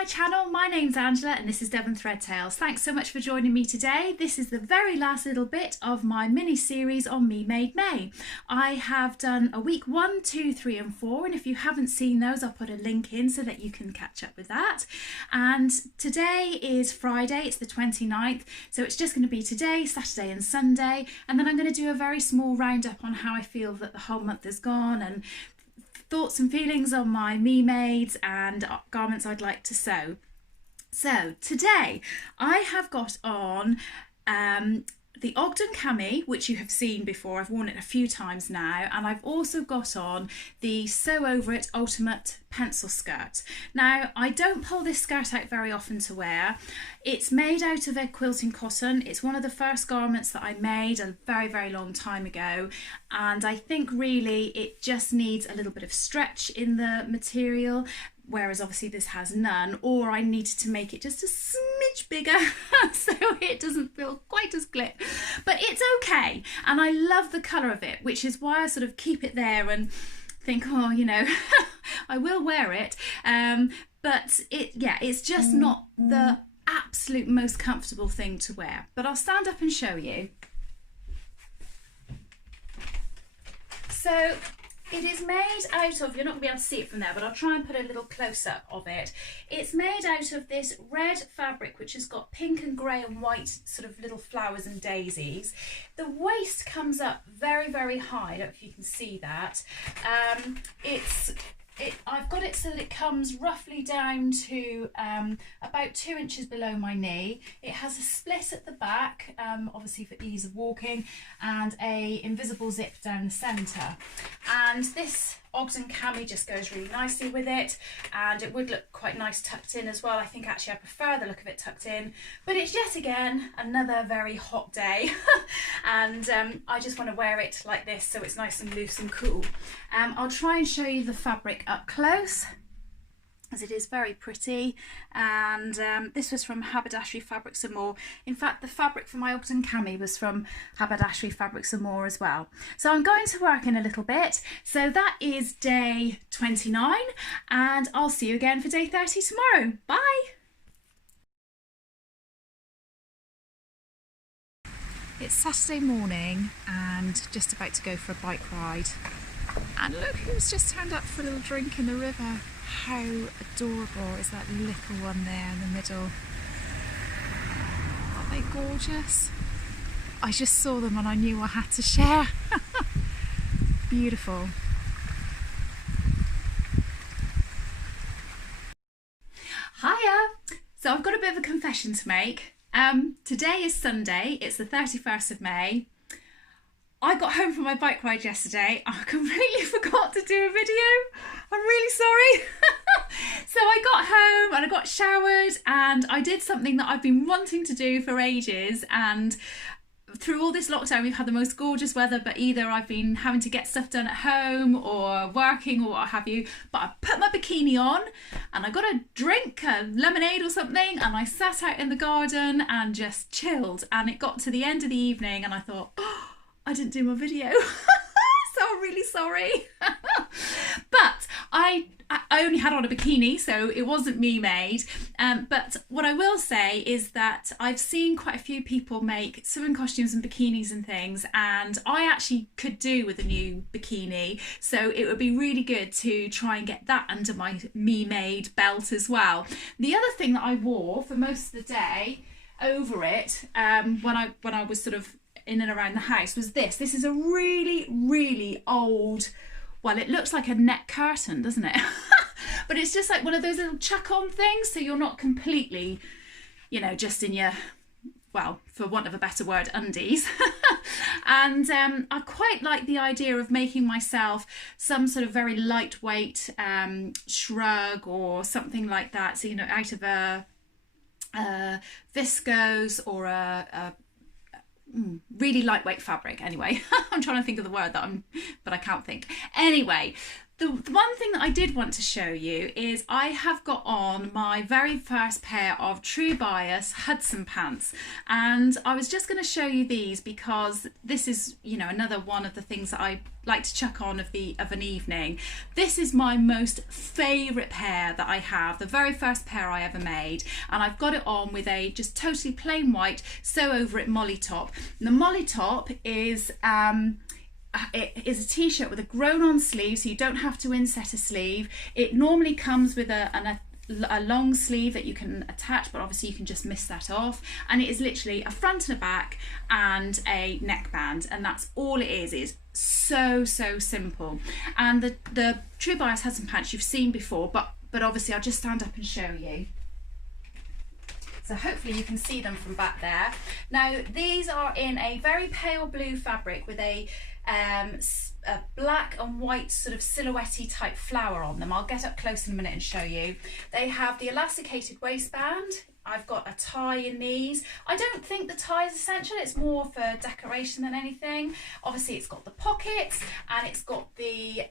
my channel. My name's Angela and this is Devon Threadtails. Thanks so much for joining me today. This is the very last little bit of my mini series on Me Made May. I have done a week 1, 2, 3 and 4, and if you haven't seen those I'll put a link in so that you can catch up with that. And today is Friday, it's the 29th, so it's just going to be today, Saturday and Sunday, and then I'm going to do a very small roundup on how I feel that the whole month has gone and thoughts and feelings on my me mades and garments I'd like to sew. So today I have got on the Ogden Cami, which you have seen before. I've worn it a few times now, and I've also got on the Sew Over It Ultimate pencil skirt. Now I don't pull this skirt out very often to wear. It's made out of a quilting cotton. It's one of the first garments that I made a very long time ago, and I think really it just needs a little bit of stretch in the material, whereas obviously this has none, or I needed to make it just a smidge bigger so it doesn't feel quite as clip, but it's okay, and I love the colour of it, which is why I sort of keep it there and think, oh, you know, I will wear it, but it's just not the absolute most comfortable thing to wear. But I'll stand up and show you. So it is made out of, you're not going to be able to see it from there, but I'll try and put a little close-up of it. It's made out of this red fabric, which has got pink and grey and white sort of little flowers and daisies. The waist comes up very high. I don't know if you can see that. I've got it so that it comes roughly down to about 2 inches below my knee. It has a split at the back, obviously for ease of walking, and a invisible zip down the centre. And this Ogden Cami just goes really nicely with it, and it would look quite nice tucked in as well. I think actually I prefer the look of it tucked in, but it's yet again another very hot day and I just want to wear it like this so it's nice and loose and cool. I'll try and show you the fabric up close, as it is very pretty, and this was from Haberdashery Fabrics and More. In fact, the fabric for my Ogden Cami was from Haberdashery Fabrics and More as well. So I'm going to work in a little bit. So that is day 29, and I'll see you again for day 30 tomorrow. Bye! It's Saturday morning and just about to go for a bike ride. And look who's just turned up for a little drink in the river. How adorable is that little one there in the middle? Aren't they gorgeous? I just saw them and I knew I had to share. Beautiful. Hiya! So I've got a bit of a confession to make. Today is Sunday, it's the 31st of May. I got home from my bike ride yesterday. I completely forgot to do a video. I'm really sorry. So I got home and I got showered and I did something that I've been wanting to do for ages, and through all this lockdown we've had the most gorgeous weather, but either I've been having to get stuff done at home or working or what have you, but I put my bikini on and I got a drink, a lemonade or something, and I sat out in the garden and just chilled, and it got to the end of the evening and I thought, oh, I didn't do my video. So I'm really sorry. But I only had on a bikini, so it wasn't me made. But what I will say is that I've seen quite a few people make swimming costumes and bikinis and things, and I actually could do with a new bikini. So it would be really good to try and get that under my me made belt as well. The other thing that I wore for most of the day over it, when I was sort of in and around the house, was this. This is a really old, well, it looks like a net curtain, doesn't it? But it's just like one of those little chuck-on things, so you're not completely, you know, just in your, well, for want of a better word, undies. And I quite like the idea of making myself some sort of very lightweight shrug or something like that, so, you know, out of a viscose or a really lightweight fabric. Anyway, I'm trying to think of the word but I can't think. Anyway, The one thing that I did want to show you is I have got on my very first pair of True Bias Hudson pants, and I was just going to show you these because this is, you know, another one of the things that I like to chuck on of an evening. This is my most favourite pair that I have, the very first pair I ever made, and I've got it on with a just totally plain white sew over it molly top. And the molly top is it is a t-shirt with a grown-on sleeve, so you don't have to inset a sleeve. It normally comes with a long sleeve that you can attach, but obviously you can just miss that off, and it is literally a front and a back and a neckband, and that's all it is. It's so simple. And the True Bias Hudson pants you've seen before, but obviously I'll just stand up and show you. So hopefully you can see them from back there. Now these are in a very pale blue fabric with a black and white sort of silhouette-y type flower on them. I'll get up close in a minute and show you. They have the elasticated waistband. I've got a tie in these. I don't think the tie is essential, it's more for decoration than anything. Obviously it's got the pockets and it's got the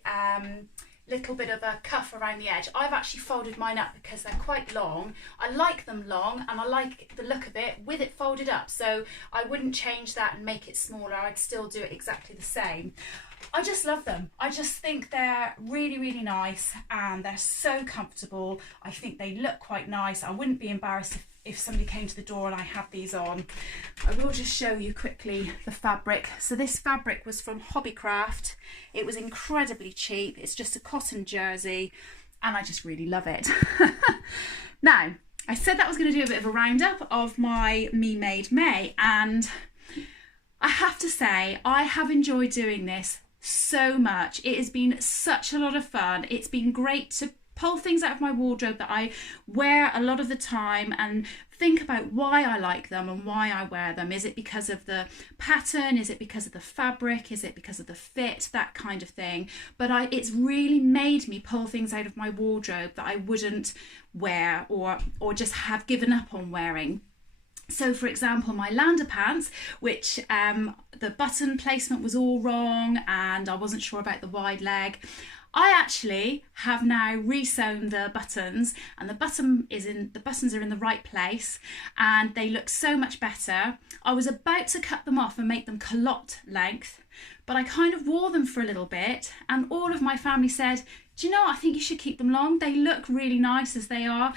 little bit of a cuff around the edge. I've actually folded mine up because they're quite long. I like them long and I like the look of it with it folded up, so I wouldn't change that and make it smaller. I'd still do it exactly the same. I just love them. I just think they're really nice and they're so comfortable. I think they look quite nice. I wouldn't be embarrassed if somebody came to the door and I had these on. I will just show you quickly the fabric. So this fabric was from Hobbycraft. It was incredibly cheap. It's just a cotton jersey and I just really love it. Now, I said that I was going to do a bit of a roundup of my Me Made May, and I have to say I have enjoyed doing this so much. It has been such a lot of fun. It's been great to pull things out of my wardrobe that I wear a lot of the time and think about why I like them and why I wear them. Is it because of the pattern? Is it because of the fabric? Is it because of the fit? That kind of thing. But it's really made me pull things out of my wardrobe that I wouldn't wear or just have given up on wearing. So for example, my Lander pants, which the button placement was all wrong and I wasn't sure about the wide leg, I actually have now re-sewn the buttons, and the buttons are in the right place and they look so much better. I was about to cut them off and make them culotte length, but I kind of wore them for a little bit and all of my family said, do you know what, I think you should keep them long. They look really nice as they are.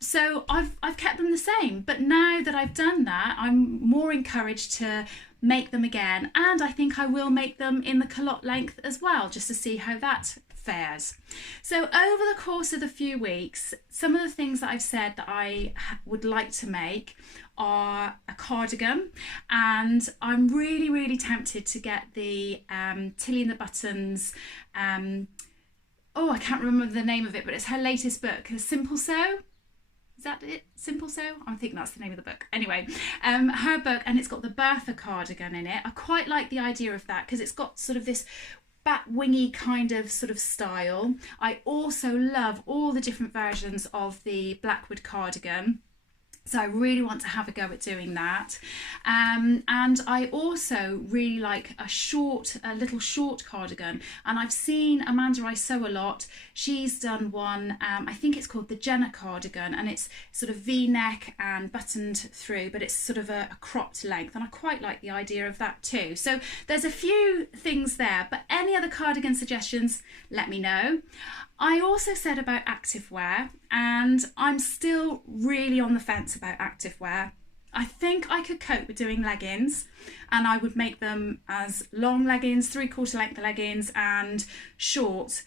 So I've kept them the same, but now that I've done that, I'm more encouraged to make them again, and I think I will make them in the culotte length as well, just to see how that fares. So over the course of the few weeks, some of the things that I've said that I would like to make are a cardigan, and I'm really tempted to get the Tilly and the Buttons, oh, I can't remember the name of it, but it's her latest book, Simple Sew. Is that it? Simple Sew? I think that's the name of the book. Anyway, her book, and it's got the Bertha cardigan in it. I quite like the idea of that because it's got sort of this bat wingy kind of sort of style. I also love all the different versions of the Blackwood cardigan. So I really want to have a go at doing that. And I also really like a little short cardigan. And I've seen Amanda I Sew a lot. She's done one, I think it's called the Jenna cardigan, and it's sort of V-neck and buttoned through, but it's sort of a cropped length. And I quite like the idea of that too. So there's a few things there, but any other cardigan suggestions, let me know. I also said about activewear, and I'm still really on the fence about activewear. I think I could cope with doing leggings, and I would make them as long leggings, 3/4 length leggings and short.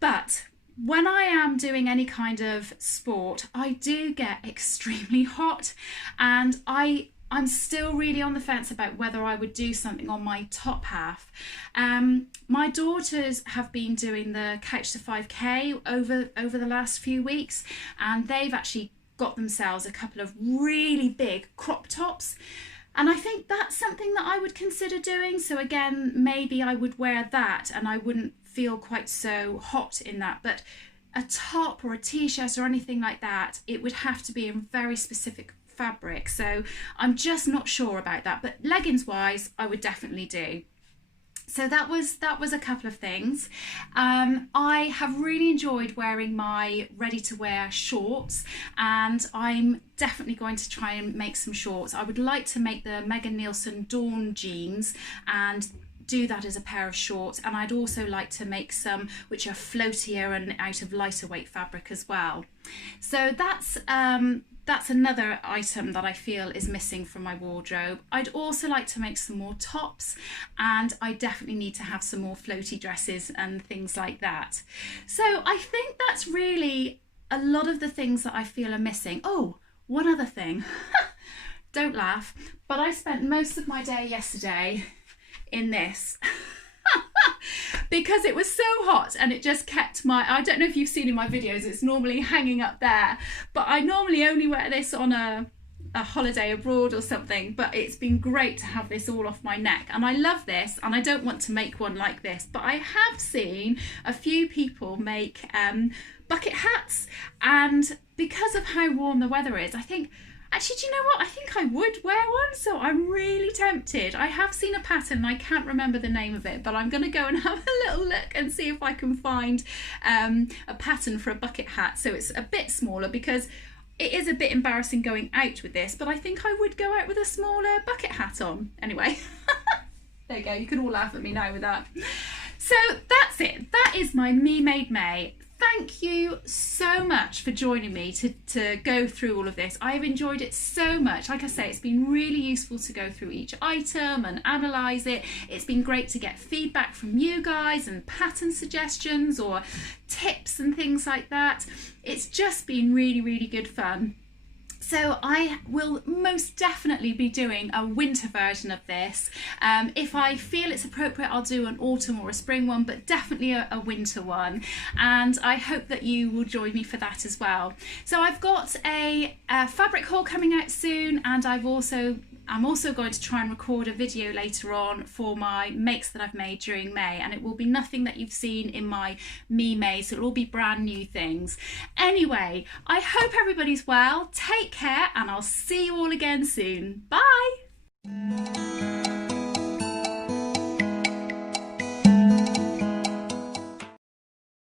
But when I am doing any kind of sport, I do get extremely hot, and I'm still really on the fence about whether I would do something on my top half. My daughters have been doing the Couch to 5K over the last few weeks, and they've actually got themselves a couple of really big crop tops. And I think that's something that I would consider doing. So again, maybe I would wear that and I wouldn't feel quite so hot in that. But a top or a t-shirt or anything like that, it would have to be in very specific fabric, so I'm just not sure about that, but leggings wise I would definitely do. So that was a couple of things. I have really enjoyed wearing my ready-to-wear shorts, and I'm definitely going to try and make some shorts. I would like to make the Megan Nielsen Dawn jeans and do that as a pair of shorts, and I'd also like to make some which are floatier and out of lighter weight fabric as well. So that's another item that I feel is missing from my wardrobe. I'd also like to make some more tops, and I definitely need to have some more floaty dresses and things like that. So I think that's really a lot of the things that I feel are missing. Oh, one other thing. Don't laugh, but I spent most of my day yesterday in this because it was so hot, and it just kept my, I don't know if you've seen in my videos, it's normally hanging up there, but I normally only wear this on a holiday abroad or something, but it's been great to have this all off my neck, and I love this, and I don't want to make one like this, but I have seen a few people make bucket hats, and because of how warm the weather is, I think, actually, do you know what? I think I would wear one, so I'm really tempted. I have seen a pattern, and I can't remember the name of it, but I'm going to go and have a little look and see if I can find a pattern for a bucket hat. So it's a bit smaller, because it is a bit embarrassing going out with this, but I think I would go out with a smaller bucket hat on. Anyway, there you go. You can all laugh at me now with that. So that's it. That is my Me Made May. Thank you so much for joining me to go through all of this. I have enjoyed it so much. Like I say, it's been really useful to go through each item and analyse it. It's been great to get feedback from you guys and pattern suggestions or tips and things like that. It's just been really, really good fun. So I will most definitely be doing a winter version of this. If I feel it's appropriate, I'll do an autumn or a spring one, but definitely a winter one. And I hope that you will join me for that as well. So I've got a fabric haul coming out soon, and I'm also going to try and record a video later on for my makes that I've made during May, and it will be nothing that you've seen in my Me May, so it'll all be brand new things. Anyway, I hope everybody's well, take care, and I'll see you all again soon. Bye!